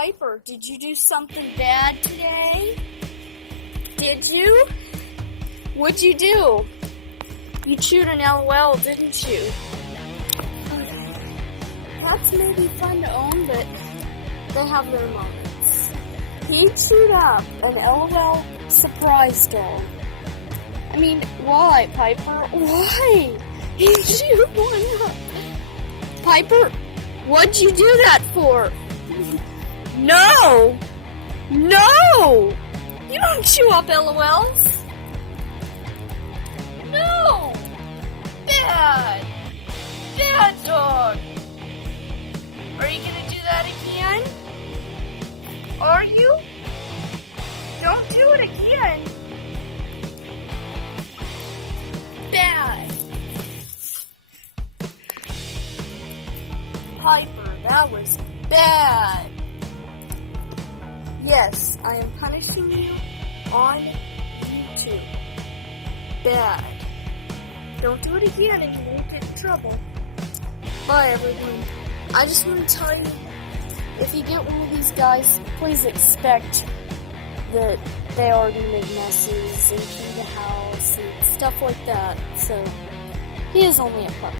Piper, did you do something bad today? Did you? What'd you do? You chewed an LOL, didn't you? That's maybe fun to own, but they have their moments. He chewed up an LOL surprise doll. I mean, why, Piper? Why? He chewed one up. Piper, what'd you do that for? No! No! You don't chew up LOLs. No! Bad! Bad dog! Are you gonna do that again? Are you? Don't do it again. Bad. Piper, that was bad. Yes, I am punishing you on YouTube. Bad. Don't do it again and you won't get in trouble. Bye, everyone. I just want to tell you, if you get one of these guys, please expect that they already made messes and clean the house and stuff like that. So, he is only a puppy.